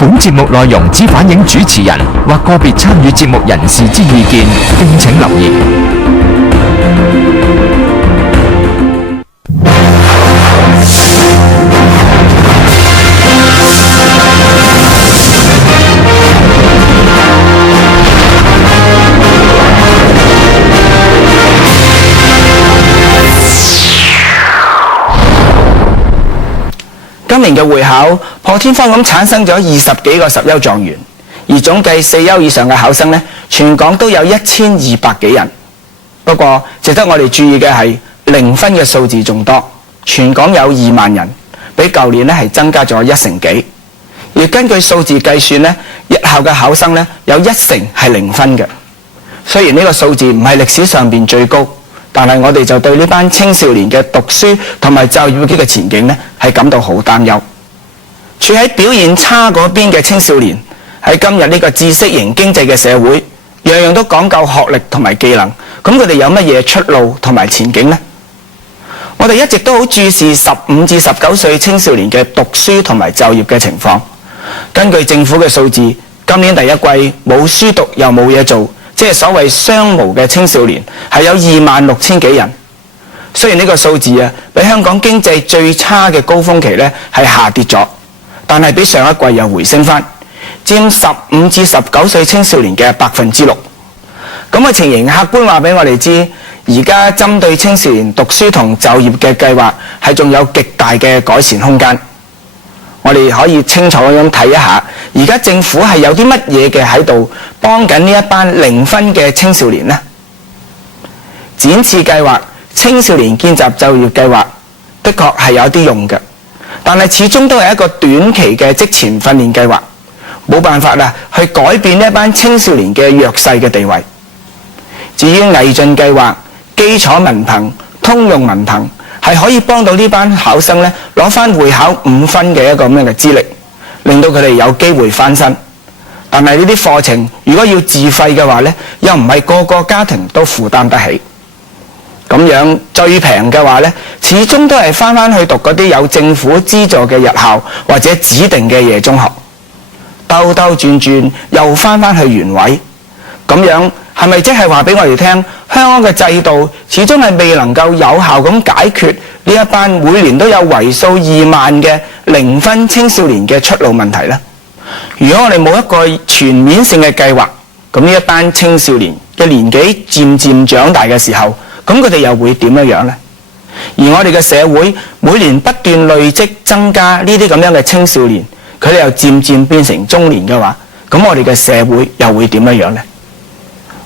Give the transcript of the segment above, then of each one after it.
本節目內容只反映主持人或個別參與節目人士之意見，敬請留意。今年嘅會考破天荒咁產生咗20幾個十優狀元，而總計4優以上嘅考生呢，全港都有1200幾人。不過值得我哋注意嘅係零分嘅數字仲多，全港有2萬人，比舊年呢係增加咗1成幾。而根據數字計算呢，日校嘅考生呢有1成係0分嘅。雖然呢個數字唔係歷史上邊最高，但係我哋就對呢班青少年嘅讀書同埋就業嘅前景呢係感到好擔憂。處喺表現差嗰邊嘅青少年，喺今日呢個知識型經濟嘅社會，樣樣都講究學歷同埋技能，咁佢哋有乜嘢出路同埋前景呢？我哋一直都好注視15至19歲青少年嘅讀書同埋就業嘅情況。根據政府嘅數字，今年第一季冇書讀又冇嘢做，即係所謂雙無嘅青少年係有26000幾人。雖然呢個數字比香港經濟最差嘅高峰期呢係下跌咗，但係比上一季又回升返，佔15至19歲青少年嘅6%。咁嘅情形客觀話俾我哋知，而家針對青少年讀書同就業嘅計劃係仲有極大嘅改善空間。我哋可以清楚咁睇一下，而家政府係有啲乜嘢嘅喺度幫緊呢一班0分嘅青少年呢？展翅計劃、青少年見習就業計劃的確係有啲用嘅，但係始終都係一個短期嘅職前訓練計劃，冇辦法去改變呢一班青少年嘅弱勢嘅地位。至於毅進計劃、基礎文憑、通用文憑，係可以幫到呢班考生呢攞返會考5分嘅一個咁樣嘅資歷，令到佢哋有機會翻身。但係呢啲課程如果要自費嘅話呢，又唔係個個家庭都負擔得起。咁樣最平嘅話呢，始終都係翻去讀嗰啲有政府資助嘅日校或者指定嘅夜中學，兜兜轉轉又翻去原位。咁樣係咪即係話俾我哋聽，香港嘅制度始終係未能夠有效咁解決呢一班每年都有為數2萬嘅0分青少年嘅出路問題呢？如果我哋冇一個全面性嘅計劃，咁呢一班青少年嘅年紀漸漸長大嘅時候，咁佢哋又會點樣呢？而我哋嘅社會每年不斷累積增加呢啲咁樣嘅青少年，佢哋又漸漸變成中年嘅話，咁我哋嘅社會又會點樣呢？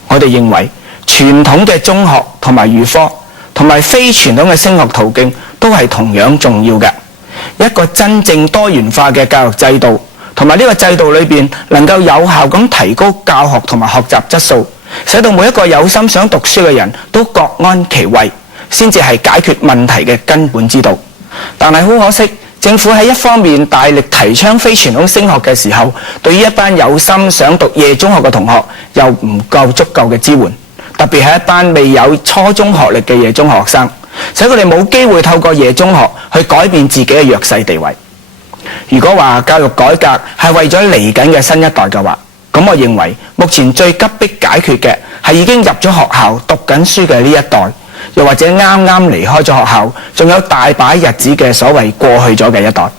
我哋認為傳統嘅中學同埋預科同埋非傳統嘅升學途徑都係同樣重要嘅。一個真正多元化嘅教育制度，同埋呢個制度裏邊能夠有效咁提高教學同埋學習質素，使到每一個有心想讀書嘅人都各安其位，先至係解決問題嘅根本之道。但係好可惜，政府喺一方面大力提倡非傳統升學嘅時候，對於一班有心想讀夜中學嘅同學又唔夠足夠嘅支援，特別係一班未有初中學歷嘅夜中學生，使佢哋冇機會透過夜中學去改變自己嘅弱勢地位。如果話教育改革係為咗嚟緊嘅新一代嘅話，咁我認為目前最急迫解決嘅係已經入咗學校讀緊書嘅呢一代，又或者啱啱離開咗學校，仲有大把日子嘅所謂過去咗嘅一代。